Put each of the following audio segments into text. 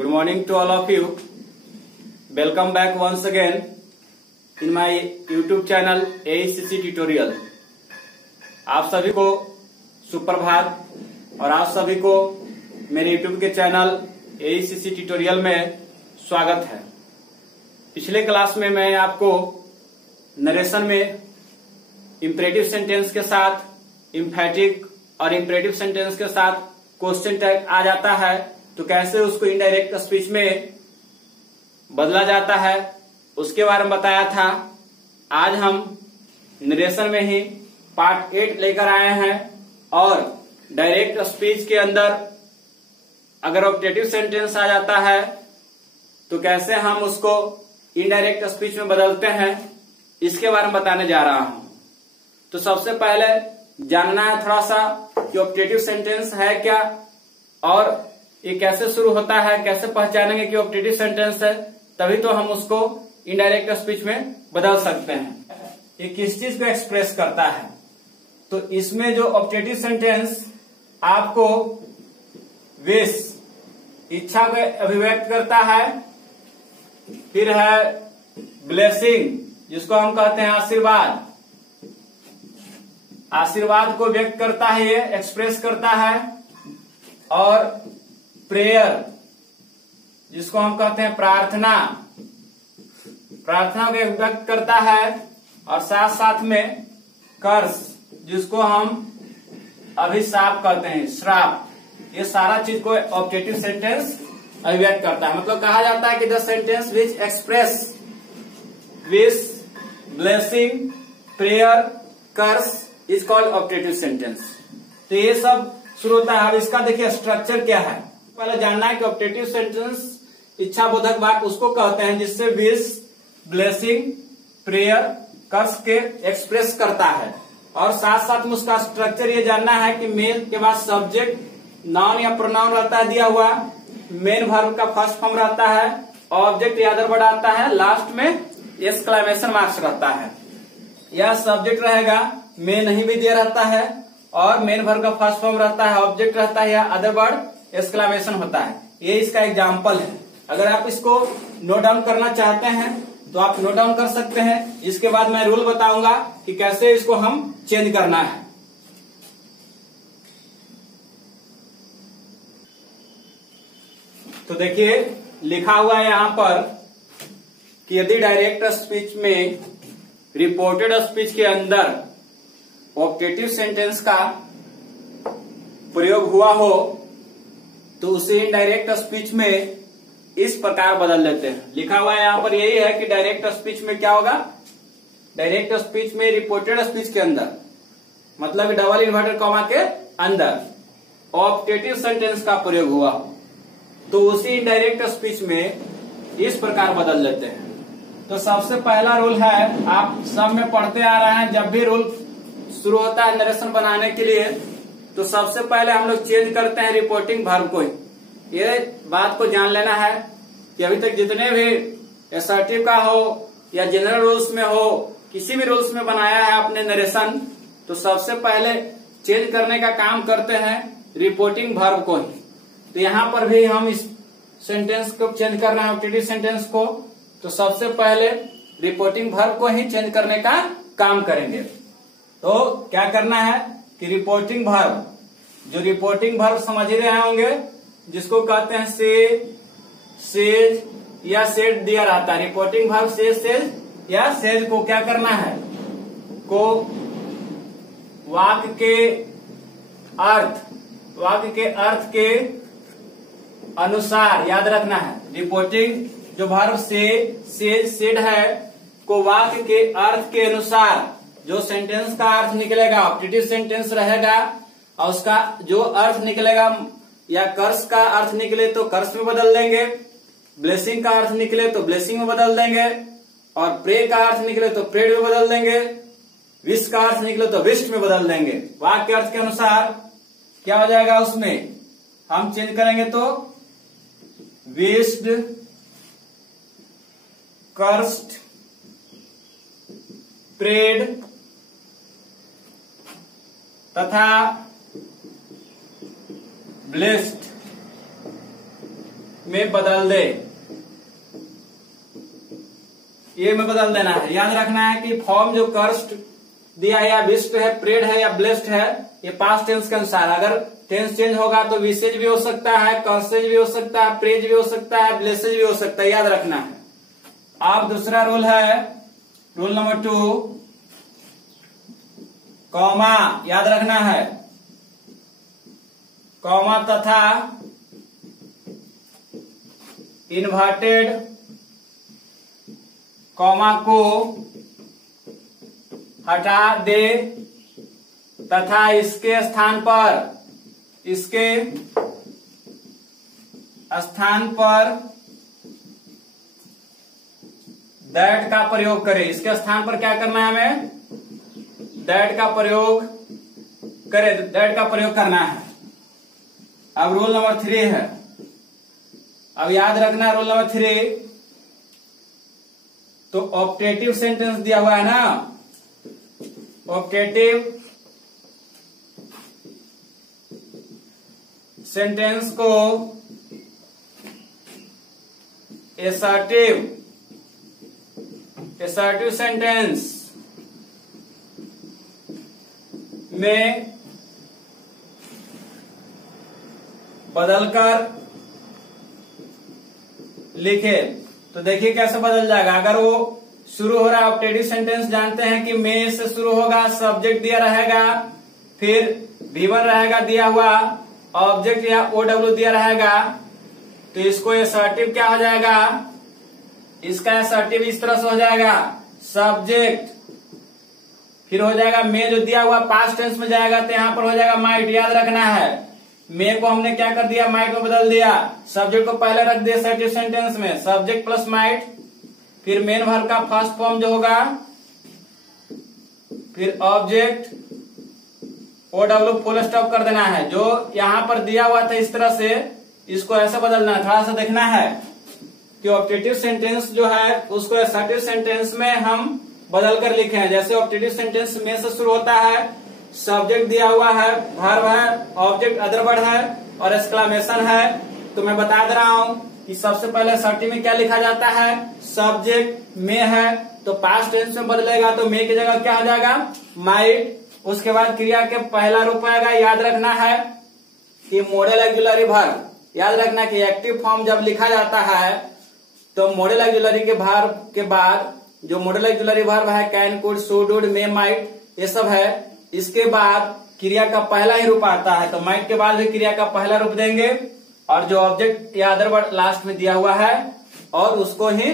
Good morning to all of you. Welcome back once again in my YouTube channel ACC Tutorial. आप सभी को सुप्रभात और आप सभी को मेरे YouTube के चैनल ACC Tutorial में स्वागत है। पिछले क्लास में मैं आपको नरेशन में इंपरेटिव सेंटेंस के साथ इम्फैटिक और इंपरेटिव सेंटेंस के साथ क्वेश्चन टैग आ जाता है तो कैसे उसको इनडायरेक्ट स्पीच में बदला जाता है उसके बारे में बताया था। आज हम नरेशन में ही पार्ट 8 लेकर आए हैं और डायरेक्ट स्पीच के अंदर अगर ऑब्जेक्टिव सेंटेंस आ जाता है तो कैसे हम उसको इनडायरेक्ट स्पीच में बदलते हैं इसके बारे में बताने जा रहा हूं। तो सबसे पहले जानना है थोड़ा सा कि ऑब्जेक्टिव सेंटेंस है क्या और ये कैसे शुरू होता है, कैसे पहचानेंगे कि ऑब्जेक्टिव सेंटेंस है, तभी तो हम उसको इनडायरेक्ट स्पीच में बदल सकते हैं। ये किस चीज को एक्सप्रेस करता है, तो इसमें जो ऑब्जेक्टिव सेंटेंस आपको विश इच्छा को अभिव्यक्त करता है, फिर है ब्लेसिंग जिसको हम कहते हैं आशीर्वाद, आशीर्वाद को व्यक्त करता है, ये एक्सप्रेस करता है, और प्रेयर जिसको हम कहते हैं प्रार्थना, प्रार्थना को व्यक्त करता है, और साथ साथ में कर्स जिसको हम अभिशाप कहते हैं, श्राप, ये सारा चीज को ऑब्जेक्टिव सेंटेंस अभिव्यक्त करता है। मतलब कहा जाता है कि the sentence which express wish, blessing, prayer, curse is called objective sentence. तो ये सब शुरू होता है। अब इसका देखिए स्ट्रक्चर क्या है, पहले जानना है कि ऑब्जेक्टिव सेंटेंस इच्छा बोधक वाक्य उसको कहते हैं जिससे विश, ब्लेसिंग, प्रेयर, कर्स के एक्सप्रेस करता है, और साथ साथ में उसका स्ट्रक्चर ये जानना है कि मेन के बाद सब्जेक्ट, नाउन या प्रोनाउन रहता है दिया हुआ, मेन वर्ब का फर्स्ट फॉर्म रहता है, ऑब्जेक्ट या अदर वर्ड आता है, लास्ट में एक्सक्लेमेशन मार्क्स रहता है। यह सब्जेक्ट रहेगा, मेन नहीं भी दिया रहता है, और मेन वर्ब का फर्स्ट फॉर्म रहता है, ऑब्जेक्ट रहता है या अदर वर्ड एक्सक्लेमेशन होता है। ये इसका एग्जाम्पल है। अगर आप इसको नोट डाउन करना चाहते हैं तो आप नोट डाउन कर सकते हैं। इसके बाद मैं रूल बताऊंगा कि कैसे इसको हम चेंज करना है। तो देखिए लिखा हुआ है यहां पर कि यदि डायरेक्ट स्पीच में रिपोर्टेड स्पीच के अंदर ऑब्जेक्टिव सेंटेंस का प्रयोग हुआ हो तो उसे इनडायरेक्ट स्पीच में इस प्रकार बदल लेते हैं। लिखा हुआ है यहां पर यही है कि डायरेक्ट स्पीच में क्या होगा, डायरेक्ट स्पीच में रिपोर्टेड स्पीच के अंदर मतलब डबल इन्वर्टेड कॉमा के अंदर ऑब्जेक्टिव सेंटेंस का प्रयोग हुआ तो उसी इनडायरेक्ट स्पीच में इस प्रकार बदल लेते हैं। तो सबसे पहला रूल है, आप सब में पढ़ते आ रहे हैं, जब भी रूल शुरू होता है नरेशन बनाने के लिए तो सबसे पहले हम लोग चेंज करते हैं रिपोर्टिंग वर्ब को। ये बात को जान लेना है कि अभी तक जितने भी असर्टिव का हो या जनरल रूल्स में हो, किसी भी रूल्स में बनाया है आपने नरेशन, तो सबसे पहले चेंज करने का काम करते हैं रिपोर्टिंग वर्ब को ही। तो यहाँ पर भी हम इस सेंटेंस को चेंज कर रहे हैं, ऑब्जेक्टिव सेंटेंस को, तो सबसे पहले रिपोर्टिंग वर्ब को ही चेंज करने का काम करेंगे। तो क्या करना है कि रिपोर्टिंग वर्ब, जो रिपोर्टिंग वर्ब समझ ही रहे होंगे जिसको कहते हैं से, सेज या सेड दिया रहता है। रिपोर्टिंग वर्ब से, सेज या सेज को क्या करना है, को वाक्य के अर्थ के अनुसार याद रखना है। रिपोर्टिंग जो वर्ब से, सेज, सेड है को वाक्य के अर्थ के अनुसार जो सेंटेंस का अर्थ निकलेगा ऑब्जेक्टिव सेंटेंस रहेगा, और उसका जो अर्थ निकलेगा या कर्स का अर्थ निकले तो कर्स में बदल देंगे, ब्लेसिंग का अर्थ निकले तो ब्लेसिंग में बदल देंगे, और प्रे का अर्थ निकले तो प्रेड में बदल देंगे, विश का अर्थ निकले तो विश्ड में बदल देंगे। वाक्य अर्थ के अनुसार क्या हो जाएगा, उसमें हम चेंज करेंगे तो विश्ड, कर्स्ड, प्रेड तथा ब्लेस्ड में बदल दे, ये में बदल देना है। याद रखना है कि फॉर्म जो कर्स्ड दिया है या विश्ड है, प्रेड है या ब्लेस्ड है, ये पास्ट टेंस के अनुसार, अगर टेंस चेंज होगा तो विशेज भी हो सकता है, कर्सेज भी हो सकता है, प्रेज भी हो सकता है, ब्लेसेज भी हो सकता है, याद रखना है। अब दूसरा रूल है, रूल नंबर 2, कॉमा, याद रखना है, कॉमा तथा इन्वर्टेड कॉमा को हटा दे तथा इसके स्थान पर दैट का प्रयोग करें। इसके स्थान पर क्या करना है हमें? दैट का प्रयोग करें, दैट का प्रयोग करना है। अब रूल नंबर 3 है, अब याद रखना रूल नंबर 3, तो ऑप्टेटिव सेंटेंस दिया हुआ है ना, ऑप्टेटिव सेंटेंस को एसर्टिव सेंटेंस में बदलकर लिखे। तो देखिए कैसे बदल जाएगा। अगर वो शुरू हो रहा है ऑप्टेटिव सेंटेंस, जानते हैं कि में से शुरू होगा, सब्जेक्ट दिया रहेगा, फिर V1 रहेगा दिया हुआ, ऑब्जेक्ट या OW दिया रहेगा, तो इसको एसर्टिव क्या हो जाएगा? इसका एसर्टिव इस तरह से हो जाएगा, सब्जेक्ट, फिर हो जाएगा में जो दिया हुआ पास्ट टेंस में जाएगा तो यहां पर हो जाएगा माइट। याद रखना है, में को हमने क्या कर दिया? माइट में बदल दिया। सब्जेक्ट को पहले रख दिया एसर्टिव सेंटेंस में, सब्जेक्ट प्लस माइट, फिर मेन वर्ब का फर्स्ट फॉर्म जो होगा, फिर ऑब्जेक्ट OW फुल स्टॉप कर देना है। जो यहां पर दिया हुआ था इस तरह से, इसको ऐसे बदलना है। थोड़ा सा देखना है कि ऑप्टेटिव सेंटेंस जो है उसको एसर्टिव सेंटेंस में हम बदल कर लिखे हैं। जैसे ऑप्टेटिव सेंटेंस में से शुरू होता है, सब्जेक्ट दिया हुआ है, वर्ब है, ऑब्जेक्ट अदर वर्ड है और एक्सक्लेमेशन है। तो मैं बता दे रहा हूं कि सबसे पहले एसर्टिव में क्या लिखा जाता है? सब्जेक्ट में है तो पास्ट टेंस में बदलेगा, तो में की जगह क्या हो जाएगा? माइट। उसके बाद क्रिया के पहला रूप आएगा। याद रखना है कि मॉडल ऑक्सिलरी वर्ब, याद रखना कि एक्टिव फॉर्म जब लिखा जाता है तो मॉडल ऑक्सिलरी के वर्ब के बाद जो मॉडल ऑक्सिलरी वर्ब है, can, could, should, would, may, might, ये सब है, इसके बाद क्रिया का पहला ही रूप आता है। तो माइट के बाद भी क्रिया का पहला रूप देंगे और जो ऑब्जेक्ट या अदर वर्ड लास्ट में दिया हुआ है और उसको ही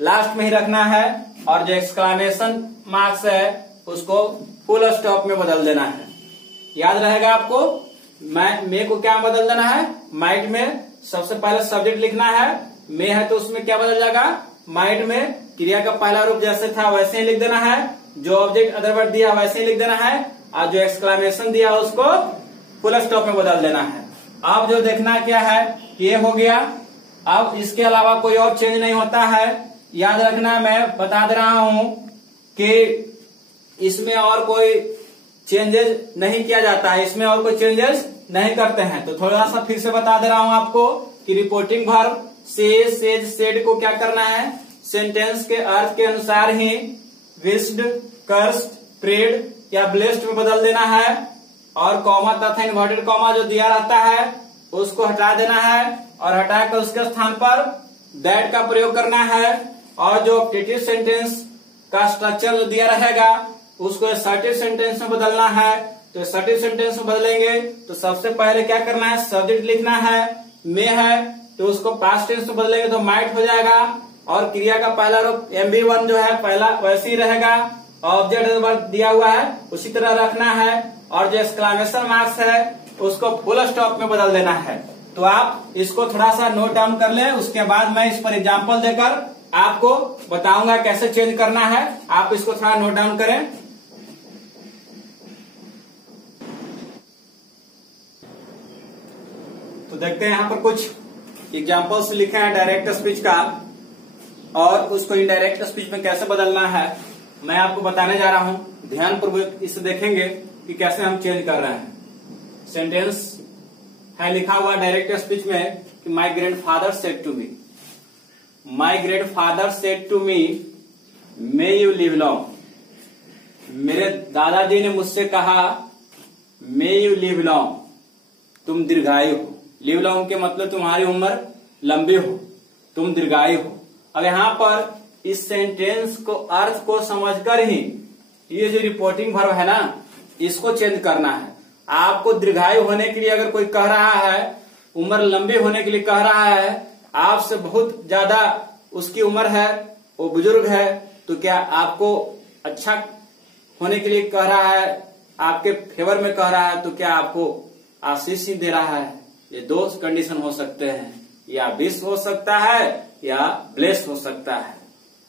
लास्ट में ही रखना है, और जो एक्सक्लेमेशन मार्क्स है उसको फुल स्टॉप में बदल देना है। याद रहेगा आपको, मे को क्या बदल देना है? माइट में सबसे पहले सब्जेक्ट लिखना है, मे है तो उसमें क्या बदल जाएगा? माइट में क्रिया का पहला रूप जैसे था वैसे ही लिख देना है, जो ऑब्जेक्ट अदर वर्ड दिया वैसे ही लिख देना है, और जो एक्सक्लेमेशन दिया उसको फुल स्टॉप में बदल देना है। अब जो देखना क्या है, ये हो गया। अब इसके अलावा कोई और चेंज नहीं होता है। याद रखना, मैं बता दे रहा हूं कि इसमें और कोई चेंजेस नहीं किया जाता है, इसमें और कोई चेंजेस नहीं करते हैं। तो थोड़ा सा फिर से बता दे रहा हूं आपको कि रिपोर्टिंग वर्ब से, सेज, सेड को क्या करना है? सेंटेंस के अर्थ के अनुसार ही विश्ड, कर्स्ड, प्रेड या ब्लेस्ड में बदल देना है, और कॉमा तथा इन्वर्टेड कॉमा जो दिया रहता है उसको हटा देना है, और हटाकर उसके स्थान पर दैट का प्रयोग करना है, और जो ऑप्टेटिव सेंटेंस का स्ट्रक्चर जो दिया रहेगा उसको एसर्टिव सेंटेंस में बदलना है। तो एसर्टिव सेंटेंस में बदलेंगे तो सबसे पहले क्या करना है? सब्जेक्ट लिखना है, में है तो उसको पास्ट टेंस में बदलेंगे तो माइट हो जाएगा, और क्रिया का पहला रूप MB1 जो है पहला वैसे ही रहेगा, ऑब्जेक्ट दिया हुआ है उसी तरह रखना है, और जो एक्सक्लेमेशन मार्क्स है उसको फुल स्टॉप में बदल देना है। तो आप इसको थोड़ा सा नोट डाउन कर लें, उसके बाद मैं इस पर एग्जाम्पल देकर आपको बताऊंगा कैसे चेंज करना है। आप इसको थोड़ा नोट डाउन करें। तो देखते हैं यहाँ पर कुछ एग्जाम्पल्स लिखे हैं डायरेक्ट स्पीच का, और उसको इनडायरेक्ट स्पीच में कैसे बदलना है मैं आपको बताने जा रहा हूं। ध्यानपूर्वक इसे देखेंगे कि कैसे हम चेंज कर रहे हैं। सेंटेंस है लिखा हुआ डायरेक्ट स्पीच में कि my grandfather said to me, my grandfather said to me may you live long, मेरे दादाजी ने मुझसे कहा मे यू लिव लॉन्ग, तुम दीर्घायु हो। लिव लॉन्ग के मतलब तुम्हारी उम्र लंबी हो, तुम दीर्घायु हो। अब यहाँ पर इस सेंटेंस को अर्थ को समझकर ही ये जो रिपोर्टिंग वर्ब है ना, इसको चेंज करना है। आपको दीर्घायु होने के लिए अगर कोई कह रहा है, उम्र लंबी होने के लिए कह रहा है, आपसे बहुत ज्यादा उसकी उम्र है, वो बुजुर्ग है, तो क्या आपको अच्छा होने के लिए कह रहा है, आपके फेवर में कह रहा है, तो क्या आपको आशीष ही दे रहा है? ये दो कंडीशन हो सकते हैं, या विश हो सकता है या ब्लेस हो सकता है।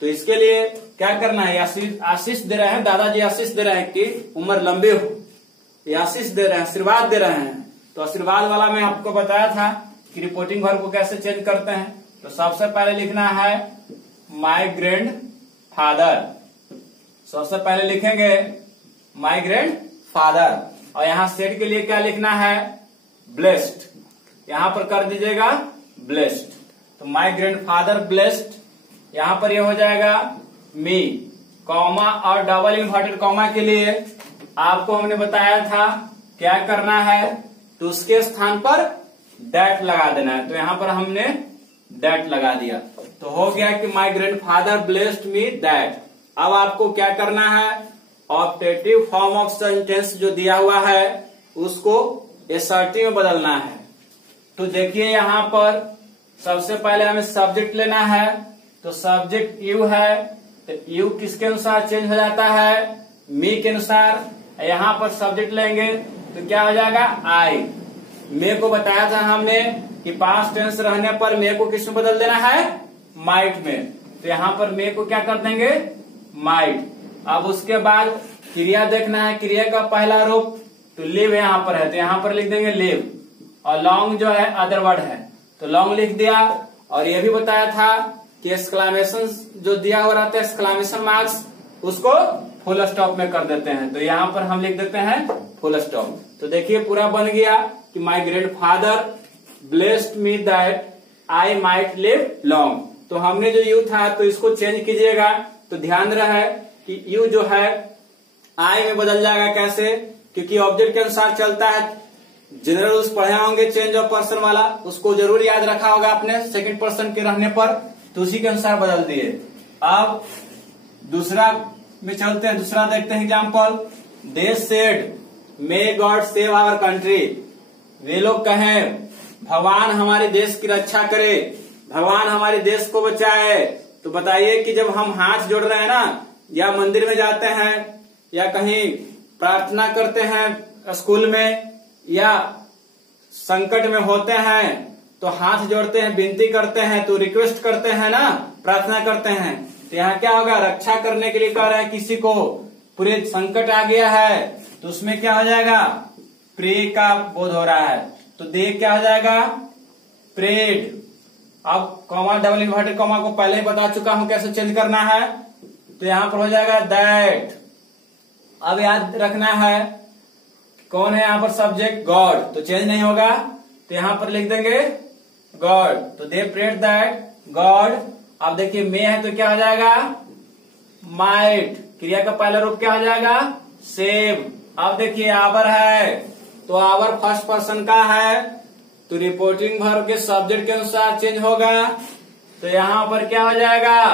तो इसके लिए क्या करना है, आशीष दे रहे हैं, दादाजी आशीष दे रहे हैं कि उम्र लंबी हो, ये आशीष दे रहे हैं, आशीर्वाद दे रहे हैं। तो आशीर्वाद वाला मैं आपको बताया था कि रिपोर्टिंग वर्ब को कैसे चेंज करते हैं। तो सबसे पहले लिखना है माई ग्रैंड फादर, सबसे पहले लिखेंगे माई ग्रैंड फादर, और यहाँ सेड के लिए क्या लिखना है, ब्लेस्ड, यहां पर कर दीजिएगा ब्लेस्ड। तो माई ग्रैंड फादर ब्लेस्ड, यहां पर ये हो जाएगा मी, कॉमा और डबल इन्वर्टेड कॉमा के लिए आपको हमने बताया था क्या करना है, तो उसके स्थान पर दैट लगा देना है। तो यहां पर हमने दैट लगा दिया, तो हो गया कि my grand father blessed me that. अब आपको क्या करना है, ऑप्टेटिव फॉर्म ऑफ सेंटेंस जो दिया हुआ है उसको एसर्टिव में बदलना है। तो देखिए यहां पर सबसे पहले हमें सब्जेक्ट लेना है, तो सब्जेक्ट यू है, तो यू किसके अनुसार चेंज हो जाता है, मी के अनुसार। यहां पर सब्जेक्ट लेंगे तो क्या हो जाएगा, आई। मे को बताया था हमने कि पास्ट टेंस रहने पर मे को किस में बदल देना है, माइट में। तो यहां पर मे को क्या कर देंगे, माइट। अब उसके बाद क्रिया देखना है, क्रिया का पहला रूप तो लिव यहाँ पर है, तो यहाँ पर लिख देंगे लिव, और लॉन्ग जो है अदर वर्ड है, तो लॉन्ग लिख दिया। और ये भी बताया था कि एक्सक्लामेशन जो दिया हुआ रहता है, एक्सक्लामेशन मार्क्स, उसको फुल स्टॉप में कर देते हैं। तो यहाँ पर हम लिख देते हैं फुल स्टॉप। तो देखिए पूरा बन गया कि my grand father blessed me that I might live long. तो हमने जो यू था तो इसको चेंज कीजिएगा, तो ध्यान रहे कि यू जो है आई में बदल जाएगा। कैसे, क्योंकि ऑब्जेक्ट के अनुसार चलता है। जनरल रूल्स पढ़े होंगे चेंज ऑफ पर्सन वाला, उसको जरूर याद रखा होगा आपने सेकंड पर्सन के रहने पर, तो उसी के अनुसार बदल दिए। अब दूसरा में चलते हैं, दूसरा देखते हैं example. They said may God save our country, वे लोग कहें भगवान हमारे देश की रक्षा करे, भगवान हमारे देश को बचाए। तो बताइए कि जब हम हाथ जोड़ रहे हैं ना, या मंदिर में जाते हैं, या कहीं प्रार्थना करते हैं स्कूल में, या संकट में होते हैं तो हाथ जोड़ते हैं, विनती करते हैं, तो रिक्वेस्ट करते हैं ना, प्रार्थना करते हैं। तो यहाँ क्या होगा, रक्षा करने के लिए कह रहे हैं किसी को, पूरे संकट आ गया है, तो उसमें क्या हो जाएगा, प्रे का बोध हो रहा है, तो दे क्या हो जाएगा, प्रेड। अब कॉमा डबल इन्वर्टेड कॉमा को पहले ही बता चुका हूं कैसे चेंज करना है, तो यहां पर हो जाएगा दैट। अब याद रखना है कौन है यहाँ पर सब्जेक्ट, गॉड, तो चेंज नहीं होगा, तो यहां पर लिख देंगे गॉड। तो दे प्रेड दैट गॉड। अब देखिए मे है तो क्या हो जाएगा, माइट। क्रिया का पहला रूप क्या हो जाएगा, सेव। अब देखिए आवर है, तो आवर फर्स्ट पर्सन का है, तो रिपोर्टिंग वर्ब के सब्जेक्ट के अनुसार चेंज होगा। तो यहां पर क्या हो जाएगा,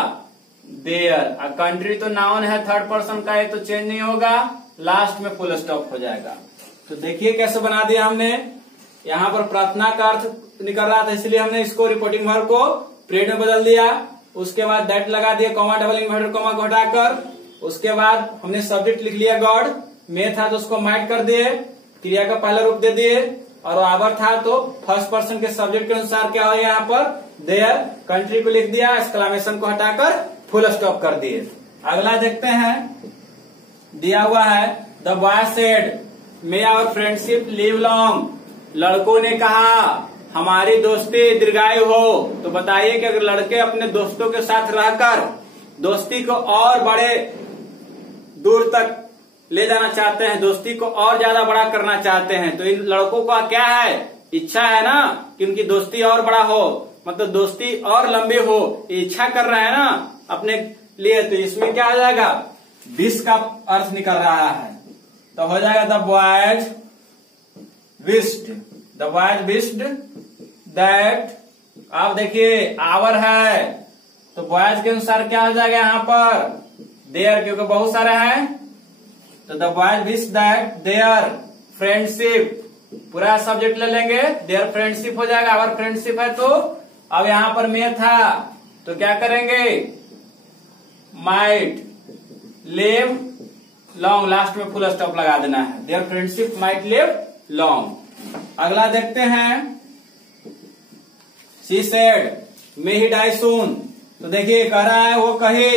देयर। कंट्री तो नाउन है थर्ड पर्सन का है, तो चेंज नहीं होगा, लास्ट में फुल स्टॉप हो जाएगा। तो देखिए कैसे बना दिया हमने, यहाँ पर प्रार्थना का अर्थ निकल रहा था, इसलिए हमने इसको रिपोर्टिंग वर्ब को प्रेड में बदल दिया। उसके बाद दैट लगा दिया, कॉमा डबल इन्वर्टेड कॉमा को हटाकर। उसके बाद हमने सब्जेक्ट लिख लिया गॉड, मे था तो उसको माइट कर दिए, क्रिया का पहला रूप दे दिए, और आवर था तो फर्स्ट पर्सन के सब्जेक्ट के अनुसार क्या हो यहाँ पर, देयर। कंट्री को लिख दिया, एक्सक्लामेशन को हटाकर फुल स्टॉप कर दिए। अगला देखते हैं, दिया हुआ है the boy said may our friendship live long, लड़कों ने कहा हमारी दोस्ती दीर्घायु हो। तो बताइए कि अगर लड़के अपने दोस्तों के साथ रहकर दोस्ती को और बड़े दूर तक ले जाना चाहते हैं, दोस्ती को और ज्यादा बड़ा करना चाहते हैं, तो इन लड़कों का क्या है, इच्छा है ना कि उनकी दोस्ती और बड़ा हो, मतलब दोस्ती और लंबी हो, इच्छा कर रहा है ना अपने लिए, तो इसमें क्या हो जाएगा, विश का अर्थ निकल रहा है, तो हो जाएगा the boys wished, the boys wished that. आप देखिए आवर है तो बॉयज के अनुसार क्या हो जाएगा यहाँ पर देयर, क्योंकि बहुत सारे हैं, तो the boys wish that their friendship, पूरा सब्जेक्ट ले लेंगे, देयर फ्रेंडशिप हो जाएगा, आवर फ्रेंडशिप है तो अब यहाँ पर में था तो क्या करेंगे, माइट लिव लॉन्ग, लास्ट में फुल स्टॉप लगा देना है, their friendship might live long. अगला देखते हैं, she said may he die soon, तो देखिए कह रहा है वो कहे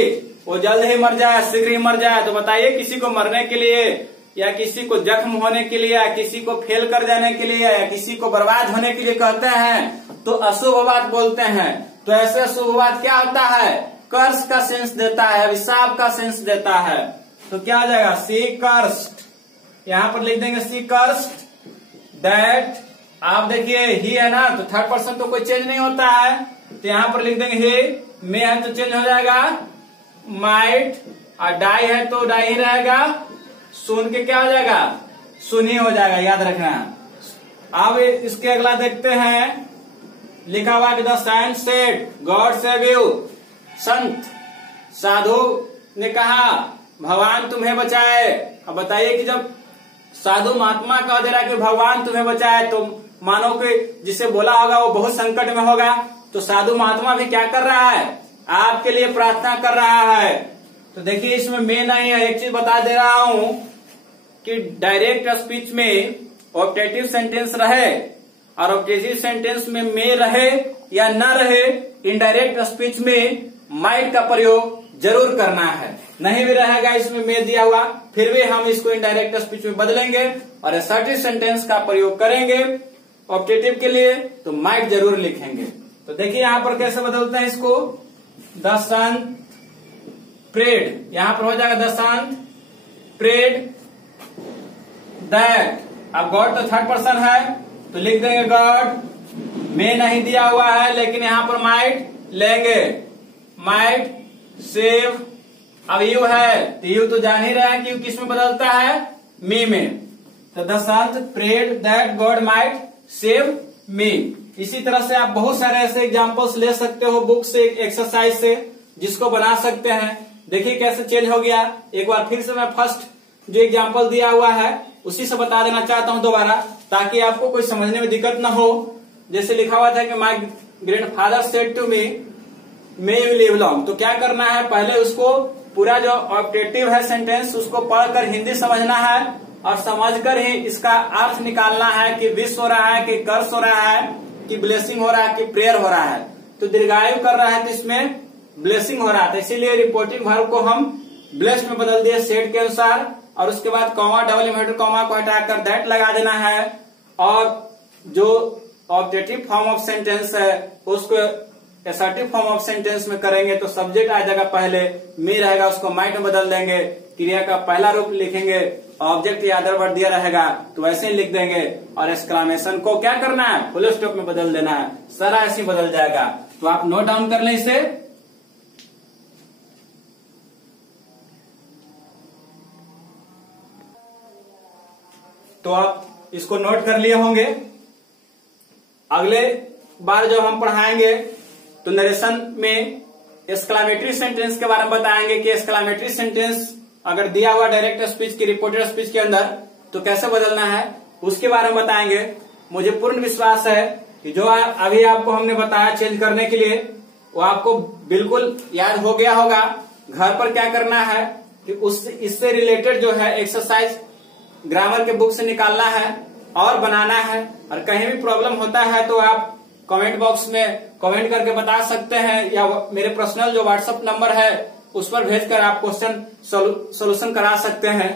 वो जल्द ही मर जाए, शीघ्र ही मर जाए, तो बताइए किसी को मरने के लिए या किसी को जख्म होने के लिए या किसी को फेल कर जाने के लिए या किसी को बर्बाद होने के लिए कहते हैं तो अशुभ बात बोलते हैं। तो ऐसे अशुभ बात क्या होता है, कर्स का सेंस देता है, अभिशाप का सेंस देता है, तो क्या हो जाएगा, सी कर्स्ड, यहां पर लिख देंगे सी कर्स्ड दैट। आप देखिए ही है ना तो थर्ड पर्सन तो कोई चेंज नहीं होता है, तो यहां पर लिख देंगे ही, में है तो चेंज हो जाएगा माइट, और डाई है तो डाई ही रहेगा, सुन के क्या हो जाएगा, सुन ही हो जाएगा, याद रखना। अब इसके अगला देखते हैं, लिखा हुआ कि the saint said God save you, संत साधु ने कहा भगवान तुम्हें बचाए। अब बताइए कि जब साधु महात्मा कह दे रहा है कि भगवान तुम्हें बचाए, तो मानो कि जिसे बोला होगा वो बहुत संकट में होगा, तो साधु महात्मा भी क्या कर रहा है, आपके लिए प्रार्थना कर रहा है। तो देखिए इसमें मैं नहीं है, एक चीज बता दे रहा हूं कि डायरेक्ट स्पीच में ऑब्जेक्टिव सेंटेंस रहे और ऑब्जेक्टिव सेंटेंस में मे रहे या न रहे, इनडायरेक्ट स्पीच में माइट का प्रयोग जरूर करना है। नहीं भी रहेगा इसमें मे दिया हुआ, फिर भी हम इसको इनडायरेक्ट स्पीच में बदलेंगे और असर्टिव सेंटेंस का प्रयोग करेंगे ऑब्जेक्टिव के लिए, तो माइट जरूर लिखेंगे। तो देखिए यहां पर कैसे बदलते हैं इसको, द सन प्रेड, यहां पर हो जाएगा द सन प्रेड दैट। अब गॉड तो थर्ड पर्सन है तो लिख देंगे गॉड, में नहीं दिया हुआ है लेकिन यहां पर माइट लेंगे, माइट सेव। अब यू है तो यू तो जान ही रहे हैं कि यू किस में बदलता है, मी में, तो the son prayed that God might save me. इसी तरह से आप बहुत सारे ऐसे एग्जाम्पल्स ले सकते हो बुक से, एक्सरसाइज से, जिसको बना सकते हैं। देखिए कैसे चेंज हो गया, एक बार फिर से मैं फर्स्ट जो एग्जाम्पल दिया हुआ है उसी से बता देना चाहता हूं दोबारा, ताकि आपको कोई समझने में दिक्कत न हो। जैसे लिखा हुआ था कि my grandfather said to me may you live long, तो क्या करना है, पहले उसको पूरा जो ऑब्जेक्टिव है सेंटेंस उसको पढ़कर हिंदी समझना है और समझकर ही इसका अर्थ निकालना है कि विश हो रहा है कि कर्स हो रहा है कि ब्लेसिंग हो रहा है कि प्रेयर हो रहा है। तो दीर्घायु कर रहा है तो इसमें ब्लेसिंग हो रहा था, इसीलिए रिपोर्टिंग वर्ब को हम ब्लेस्ड में बदल दिए सेड के अनुसार, और उसके बाद कॉमा डबल इन्वर्टेड कॉमा को हटाकर दैट लगा देना है, और जो ऑब्जेक्टिव फॉर्म ऑफ सेंटेंस है उसको असर्टिव फॉर्म ऑफ सेंटेंस में करेंगे तो सब्जेक्ट आ जाएगा पहले, मी रहेगा उसको माइट में बदल देंगे, क्रिया का पहला रूप लिखेंगे, ऑब्जेक्ट या अदर वर्ड दिया रहेगा तो वैसे ही लिख देंगे, और एक्सक्लामेशन को क्या करना है, फुल स्टॉप में बदल देना है, सारा ऐसे बदल जाएगा। तो आप नोट डाउन कर लें इसे। तो आप इसको नोट कर लिए होंगे। अगले बार जब हम पढ़ाएंगे तो नरेशन में एक्सक्लामेटरी सेंटेंस के बारे में बताएंगे कि एक्सक्लामेटरी सेंटेंस अगर दिया हुआ डायरेक्ट स्पीच की रिपोर्टेड स्पीच के अंदर तो कैसे बदलना है, उसके बारे में बताएंगे। मुझे पूर्ण विश्वास है कि जो अभी आपको हमने बताया चेंज करने के लिए वो आपको बिल्कुल याद हो गया होगा। घर पर क्या करना है कि इससे रिलेटेड जो है एक्सरसाइज ग्रामर के बुक से निकालना है और बनाना है, और कहीं भी प्रॉब्लम होता है तो आप कमेंट बॉक्स में कमेंट करके बता सकते हैं, या मेरे पर्सनल जो व्हाट्सएप नंबर है उस पर भेजकर आप क्वेश्चन सोल्यूशन करा सकते हैं।